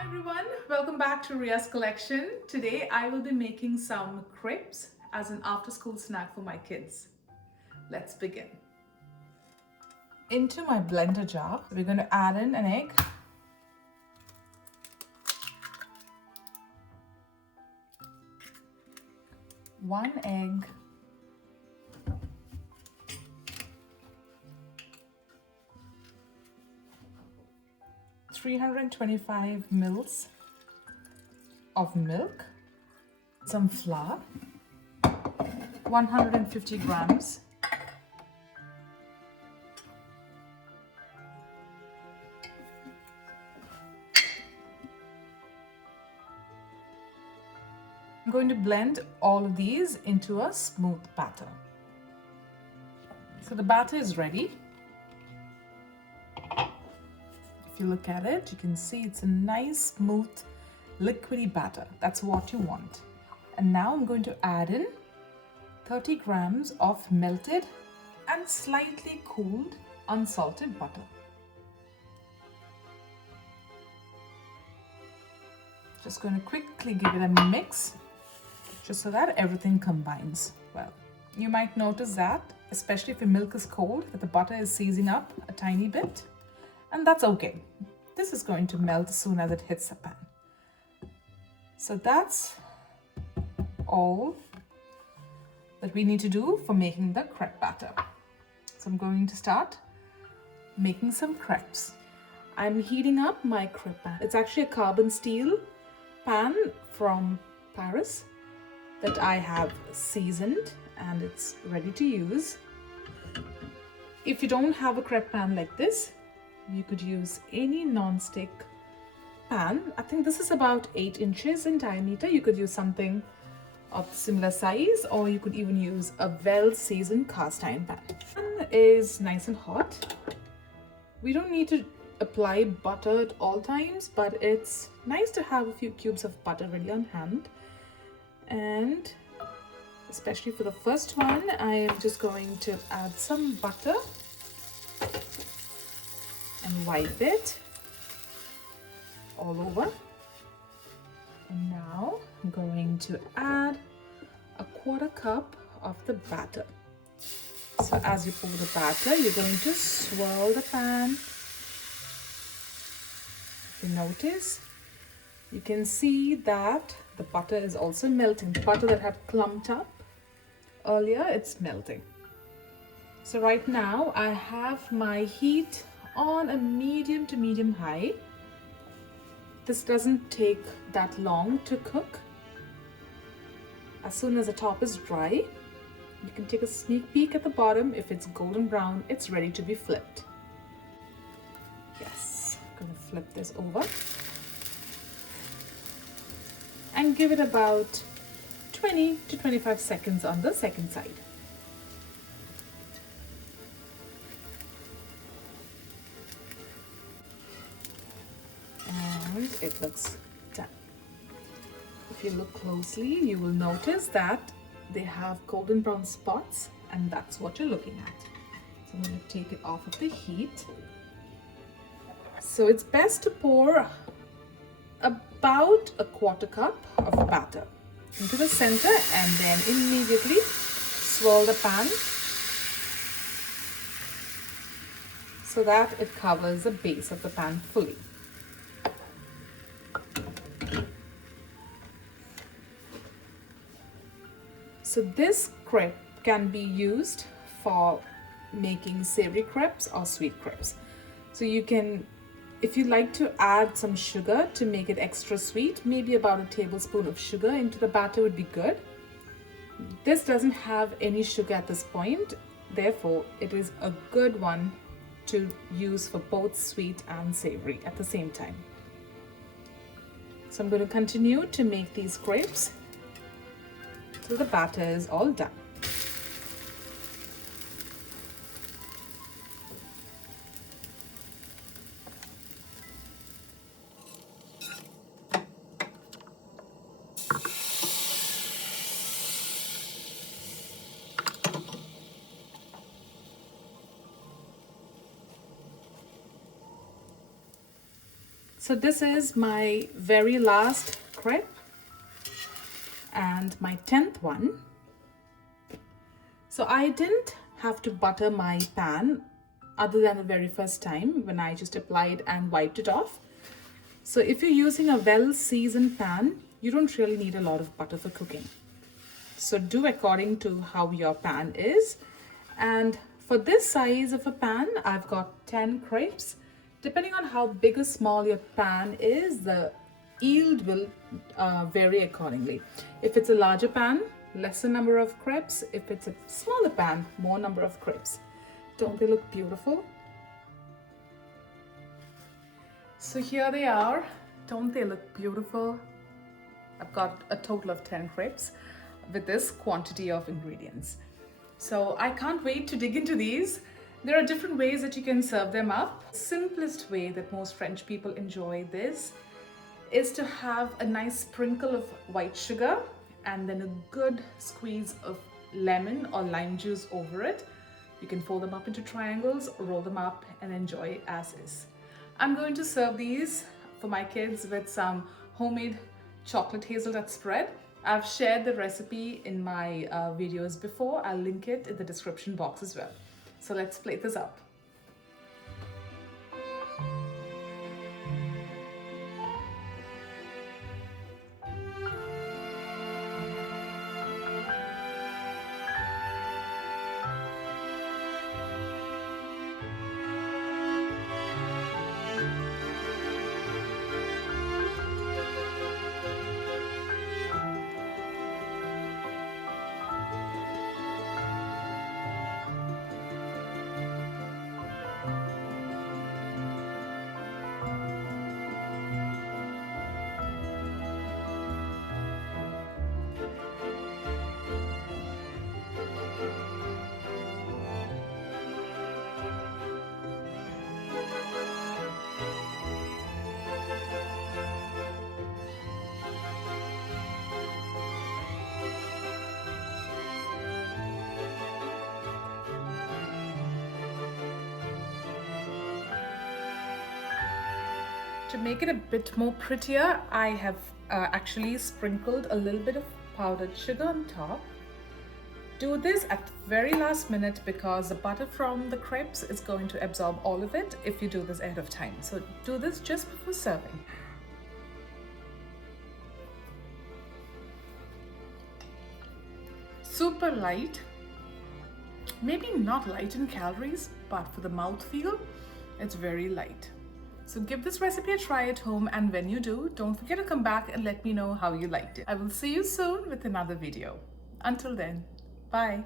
Hi everyone, welcome back to Ria's collection. Today I will be making some crepes as an after school snack for my kids. Let's begin. Into my blender jar, we're going to add in an egg, one egg, (325 mils of milk, some flour, 150 grams, I'm going to blend all of these into a smooth batter. So the batter is ready. If you look at it, you can see it's a nice, smooth, liquidy batter. That's what you want. And now I'm going to add in 30 grams of melted and slightly cooled unsalted butter. Just going to quickly give it a mix, just so that everything combines well. You might notice that, especially if your milk is cold, that the butter is seizing up a tiny bit, and that's okay. This is going to melt as soon as it hits the pan. So that's all that we need to do for making the crepe batter. So I'm going to start making some crepes. I'm heating up my crepe pan. It's actually a carbon steel pan from Paris that I have seasoned and it's ready to use. If you don't have a crepe pan like this, you could use any non-stick pan. I think this is about 8 inches in diameter. You could use something of similar size, or you could even use a well-seasoned cast iron pan. Pan is nice and hot. We don't need to apply butter at all times, but it's nice to have a few cubes of butter ready on hand. And especially for the first one, I am just going to add some butter and wipe it all over. And now I'm going to add a 1/4 cup of the batter. So as you pour the batter, you're going to swirl the pan. If you notice, you can see that the butter is also melting. The butter that had clumped up earlier, it's melting. So right now I have my heat on a medium to medium high. This doesn't take that long to cook. As soon as the top is dry, you can take a sneak peek at the bottom. If it's golden brown, it's ready to be flipped. Yes, I'm gonna flip this over and give it about 20 to 25 seconds on the second side. And it looks done. If you look closely, you will notice that they have golden brown spots, and that's what you're looking at. So I'm going to take it off of the heat. So it's best to pour about a 1/4 cup of batter into the center and then immediately swirl the pan so that it covers the base of the pan fully. So this crepe can be used for making savory crepes or sweet crepes. So you can, if you like to add some sugar to make it extra sweet, maybe about a tablespoon of sugar into the batter would be good. This doesn't have any sugar at this point, therefore it is a good one to use for both sweet and savory at the same time. So I'm going to continue to make these crepes till the batter is all done. So this is my very last crepe and my 10th one. So I didn't have to butter my pan other than the very first time when I just applied and wiped it off. So if you're using a well-seasoned pan, you don't really need a lot of butter for cooking. So do according to how your pan is. And for this size of a pan, I've got 10 crepes. Depending on how big or small your pan is, the yield will vary accordingly. If it's a larger pan, lesser number of crepes. If it's a smaller pan, more number of crepes. Don't they look beautiful? So here they are. Don't they look beautiful? I've got a total of 10 crepes with this quantity of ingredients. So I can't wait to dig into these. There are different ways that you can serve them up. The simplest way that most French people enjoy this is to have a nice sprinkle of white sugar and then a good squeeze of lemon or lime juice over it. You can fold them up into triangles, roll them up and enjoy it as is. I'm going to serve these for my kids with some homemade chocolate hazelnut spread. I've shared the recipe in my videos before. I'll link it in the description box as well. So let's plate this up. To make it a bit more prettier, I have actually sprinkled a little bit of powdered sugar on top. Do this at the very last minute because the butter from the crepes is going to absorb all of it if you do this ahead of time. So do this just before serving. Super light, maybe not light in calories, but for the mouthfeel, it's very light. So give this recipe a try at home, and when you do, don't forget to come back and let me know how you liked it. I will see you soon with another video. Until then, bye.